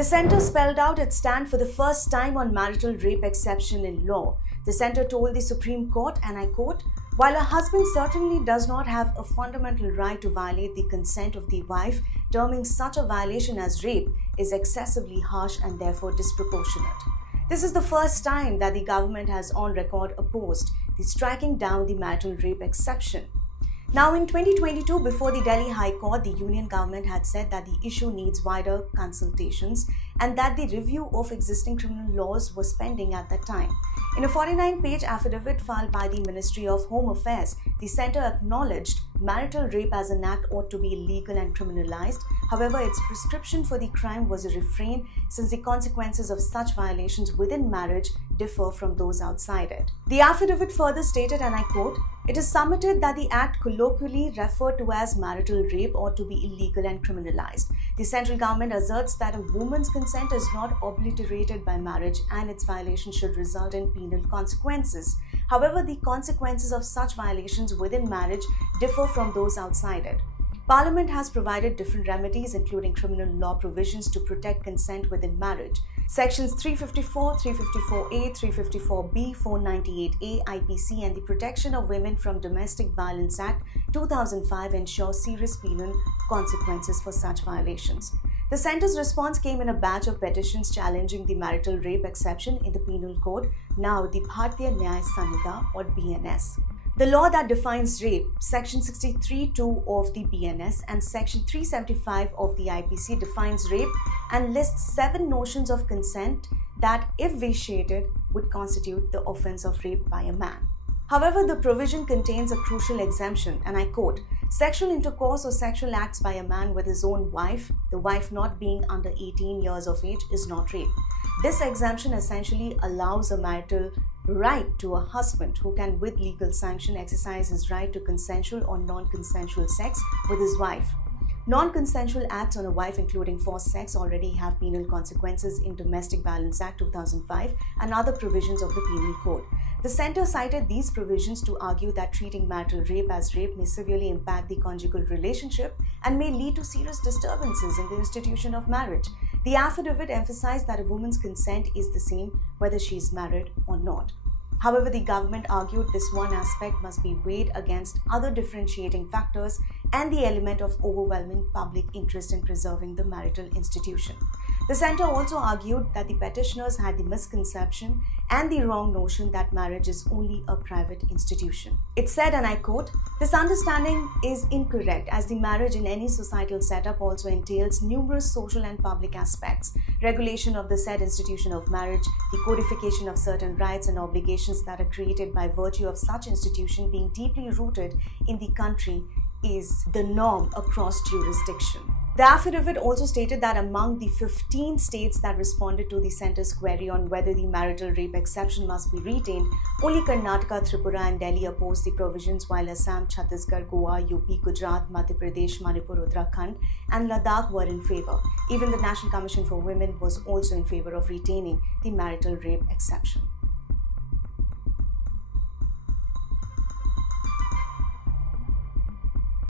The centre spelled out its stand for the first time on marital rape exception in law. The centre told the Supreme Court, and I quote, "While a husband certainly does not have a fundamental right to violate the consent of the wife, terming such a violation as rape is excessively harsh and therefore disproportionate." This is the first time that the government has on record opposed the striking down the marital rape exception. Now, in 2022, before the Delhi High Court, the Union government had said that the issue needs wider consultations and that the review of existing criminal laws was pending at that time. In a 49-page affidavit filed by the Ministry of Home Affairs, the centre acknowledged marital rape as an act ought to be illegal and criminalized. However, its prescription for the crime was a refrain, since the consequences of such violations within marriage differ from those outside it. The affidavit further stated, and I quote, "It is submitted that the act colloquially referred to as marital rape ought to be illegal and criminalized. The central government asserts that a woman's consent is not obliterated by marriage and its violation should result in penal consequences. However, the consequences of such violations within marriage differ from those outside it. Parliament has provided different remedies, including criminal law provisions to protect consent within marriage. Sections 354, 354A, 354B, 498A, IPC and the Protection of Women from Domestic Violence Act 2005 ensure serious penal consequences for such violations." The centre's response came in a batch of petitions challenging the marital rape exception in the Penal Code, now the Bharatiya Nyaya Sanhita or BNS. The law that defines rape, Section 63(2) of the BNS and Section 375 of the IPC defines rape and lists 7 notions of consent that, if vitiated, would constitute the offence of rape by a man. However, the provision contains a crucial exemption, and I quote, "Sexual intercourse or sexual acts by a man with his own wife, the wife not being under 18 years of age, is not rape." This exemption essentially allows a marital right to a husband who can, with legal sanction, exercise his right to consensual or non-consensual sex with his wife. Non-consensual acts on a wife, including forced sex, already have penal consequences in Domestic Violence Act 2005 and other provisions of the Penal Code. The centre cited these provisions to argue that treating marital rape as rape may severely impact the conjugal relationship and may lead to serious disturbances in the institution of marriage. The affidavit emphasized that a woman's consent is the same whether she is married or not. However, the government argued this one aspect must be weighed against other differentiating factors and the element of overwhelming public interest in preserving the marital institution. The centre also argued that the petitioners had the misconception and the wrong notion that marriage is only a private institution. It said, and I quote, "This understanding is incorrect, as the marriage in any societal setup also entails numerous social and public aspects, regulation of the said institution of marriage, the codification of certain rights and obligations that are created by virtue of such institution being deeply rooted in the country is the norm across jurisdiction." The affidavit also stated that among the 15 states that responded to the centre's query on whether the marital rape exception must be retained, only Karnataka, Tripura and Delhi opposed the provisions, while Assam, Chhattisgarh, Goa, UP, Gujarat, Madhya Pradesh, Manipur, Uttarakhand and Ladakh were in favour. Even the National Commission for Women was also in favour of retaining the marital rape exception.